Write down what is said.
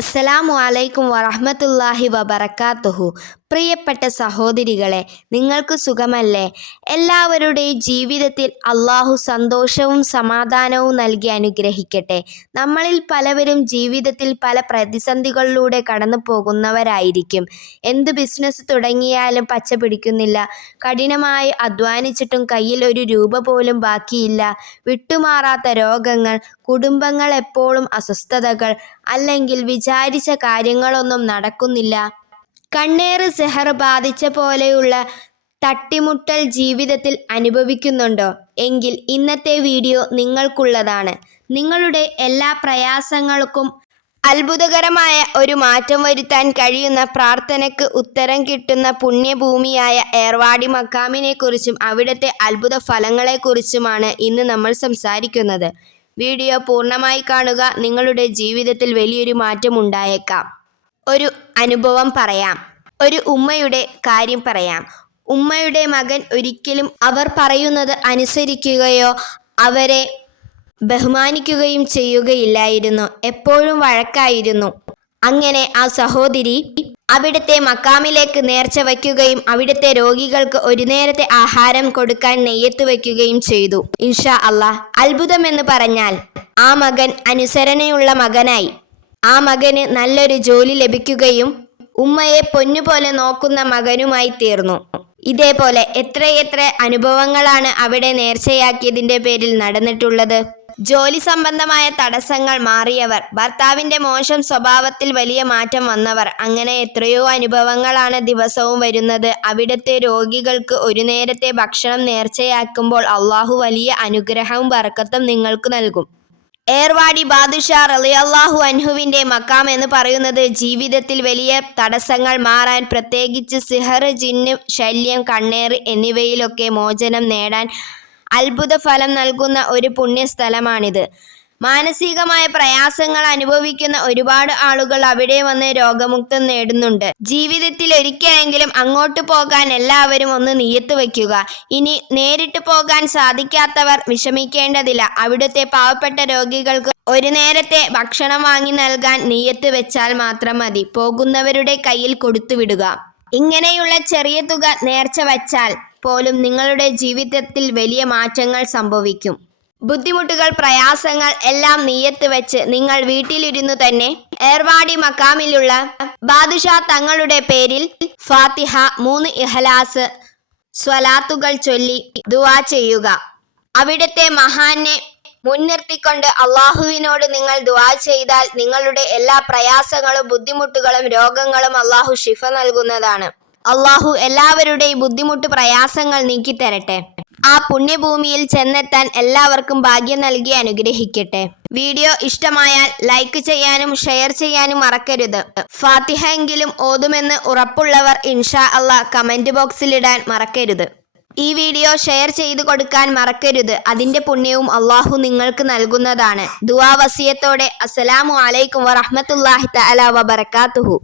അസ്സലാമു അലൈക്കും വറഹ്മത്തുള്ളാഹി വബറകാതുഹു. പ്രിയപ്പെട്ട സഹോദരികളെ, നിങ്ങൾക്ക് സുഖമല്ലേ? എല്ലാവരുടെയും ജീവിതത്തിൽ അള്ളാഹു സന്തോഷവും സമാധാനവും നൽകി അനുഗ്രഹിക്കട്ടെ. നമ്മളിൽ പലവരും ജീവിതത്തിൽ പല പ്രതിസന്ധികളിലൂടെ കടന്നു പോകുന്നവരായിരിക്കും. എന്ത് ബിസിനസ് തുടങ്ങിയാലും പച്ച പിടിക്കുന്നില്ല. കഠിനമായി അധ്വാനിച്ചിട്ടും കയ്യിൽ ഒരു രൂപ പോലും ബാക്കിയില്ല. വിട്ടുമാറാത്ത രോഗങ്ങൾ, കുടുംബങ്ങൾ എപ്പോഴും അസ്വസ്ഥതകൾ, അല്ലെങ്കിൽ വിചാരിച്ച കാര്യങ്ങളൊന്നും നടക്കുന്നില്ല. കണ്ണേറ് സെഹർ ബാധിച്ച പോലെയുള്ള തട്ടിമുട്ടൽ ജീവിതത്തിൽ അനുഭവിക്കുന്നുണ്ടോ? എങ്കിൽ ഇന്നത്തെ വീഡിയോ നിങ്ങൾക്കുള്ളതാണ്. നിങ്ങളുടെ എല്ലാ പ്രയാസങ്ങൾക്കും അത്ഭുതകരമായ ഒരു മാറ്റം വരുത്താൻ കഴിയുന്ന, പ്രാർത്ഥനയ്ക്ക് ഉത്തരം കിട്ടുന്ന പുണ്യഭൂമിയായ ഏർവാടി മഖാമിനെക്കുറിച്ചും അവിടുത്തെ അത്ഭുത ഫലങ്ങളെക്കുറിച്ചുമാണ് ഇന്ന് നമ്മൾ സംസാരിക്കുന്നത്. വീഡിയോ പൂർണ്ണമായി കാണുക. നിങ്ങളുടെ ജീവിതത്തിൽ വലിയൊരു മാറ്റം ഉണ്ടായേക്കാം. ഒരു അനുഭവം പറയാം. ഒരു ഉമ്മയുടെ കാര്യം പറയാം. ഉമ്മയുടെ മകൻ ഒരിക്കലും അവർ പറയുന്നത് അനുസരിക്കുകയോ അവരെ ബഹുമാനിക്കുകയും ചെയ്യുകയില്ലായിരുന്നു. എപ്പോഴും വഴക്കായിരുന്നു. അങ്ങനെ ആ സഹോദരി അവിടുത്തെ മക്കാമിലേക്ക് നേർച്ച വയ്ക്കുകയും അവിടുത്തെ രോഗികൾക്ക് ഒരു നേരത്തെ ആഹാരം കൊടുക്കാൻ നെയ്യത്ത് വയ്ക്കുകയും ചെയ്തു. ഇൻഷാ അല്ലാഹ്, അത്ഭുതമെന്ന് പറഞ്ഞാൽ ആ മകൻ അനുസരണയുള്ള മകനായി. ആ മകന് നല്ലൊരു ജോലി ലഭിക്കുകയും ഉമ്മയെ പൊന്നുപോലെ നോക്കുന്ന മകനുമായി തീർന്നു. ഇതേപോലെ എത്രയെത്ര അനുഭവങ്ങളാണ് അവിടെ നേർച്ചയാക്കിയതിൻ്റെ പേരിൽ നടന്നിട്ടുള്ളത്. ജോലി സംബന്ധമായ തടസ്സങ്ങൾ മാറിയവർ, ഭർത്താവിൻ്റെ മോശം സ്വഭാവത്തിൽ വലിയ മാറ്റം വന്നവർ, അങ്ങനെ എത്രയോ അനുഭവങ്ങളാണ് ദിവസവും വരുന്നത്. അവിടുത്തെ രോഗികൾക്ക് ഒരു നേരത്തെ ഭക്ഷണം നേർച്ചയാക്കുമ്പോൾ അള്ളാഹു വലിയ അനുഗ്രഹവും ബർക്കത്തും നിങ്ങൾക്ക് നൽകും. ഏർവാടി ബാദുഷാ റളിയല്ലാഹു അൻഹുവിൻ്റെ മക്കാം എന്ന് പറയുന്നത് ജീവിതത്തിൽ വലിയ തടസ്സങ്ങൾ മാറാൻ, പ്രത്യേകിച്ച് സിഹർ, ജിന്ന് ശല്യം, കണ്ണേറ് എന്നിവയിലൊക്കെ മോചനം നേടാൻ അത്ഭുത ഫലം നൽകുന്ന ഒരു പുണ്യസ്ഥലമാണിത്. മാനസികമായ പ്രയാസങ്ങൾ അനുഭവിക്കുന്ന ഒരുപാട് ആളുകൾ അവിടെ വന്ന് രോഗമുക്തം നേടുന്നുണ്ട്. ജീവിതത്തിൽ ഒരിക്കലെങ്കിലും അങ്ങോട്ട് പോകാൻ എല്ലാവരും ഒന്ന് നിയ്യത്ത് വയ്ക്കുക. ഇനി നേരിട്ട് പോകാൻ സാധിക്കാത്തവർ വിഷമിക്കേണ്ടതില്ല. അവിടുത്തെ പാവപ്പെട്ട രോഗികൾക്ക് ഒരു നേരത്തെ ഭക്ഷണം വാങ്ങി നൽകാൻ നിയ്യത്ത് വെച്ചാൽ മാത്രം മതി. പോകുന്നവരുടെ കയ്യിൽ കൊടുത്തുവിടുക. ഇങ്ങനെയുള്ള ചെറിയ തുക നേർച്ച വച്ചാൽ പോലും നിങ്ങളുടെ ജീവിതത്തിൽ വലിയ മാറ്റങ്ങൾ സംഭവിക്കും. ബുദ്ധിമുട്ടുകൾ, പ്രയാസങ്ങൾ എല്ലാം നിയ്യത്ത് വെച്ച് നിങ്ങൾ വീട്ടിലിരുന്നു തന്നെ ഏർവാടി മക്കാമിലുള്ള ബാദുഷാ തങ്ങളുടെ പേരിൽ ഫാത്തിഹ, 3 ഇഖ്ലാസ് സ്വലാത്തുകൾ ചൊല്ലി ദുആ ചെയ്യുക. അവിടുത്തെ മഹാനെ മുൻനിർത്തിക്കൊണ്ട് അള്ളാഹുവിനോട് നിങ്ങൾ ദുആ ചെയ്താൽ നിങ്ങളുടെ എല്ലാ പ്രയാസങ്ങളും, ബുദ്ധിമുട്ടുകളും, രോഗങ്ങളും അള്ളാഹു ശിഫ നൽകുന്നതാണ്. അള്ളാഹു എല്ലാവരുടെയും ബുദ്ധിമുട്ട്, പ്രയാസങ്ങൾ നീക്കിത്തരട്ടെ. ആ പുണ്യഭൂമിയിൽ ചെന്നെത്താൻ എല്ലാവർക്കും ഭാഗ്യം നൽകി അനുഗ്രഹിക്കട്ടെ. വീഡിയോ ഇഷ്ടമായാൽ ലൈക്ക് ചെയ്യാനും ഷെയർ ചെയ്യാനും മറക്കരുത്. ഫാത്തിഹ എങ്കിലും ഓതുമെന്ന് ഉറപ്പുള്ളവർ ഇൻഷാ അല്ലാഹ് കമന്റ് ബോക്സിലിടാൻ മറക്കരുത്. ഈ വീഡിയോ ഷെയർ ചെയ്തു കൊടുക്കാൻ മറക്കരുത്. അതിന്റെ പുണ്യവും അള്ളാഹു നിങ്ങൾക്ക് നൽകുന്നതാണ്. ദുആ വസിയത്തോടെ അസ്സലാമു അലൈക്കും വറഹ്മത്തുള്ളാഹി തആല വബറകാതുഹു.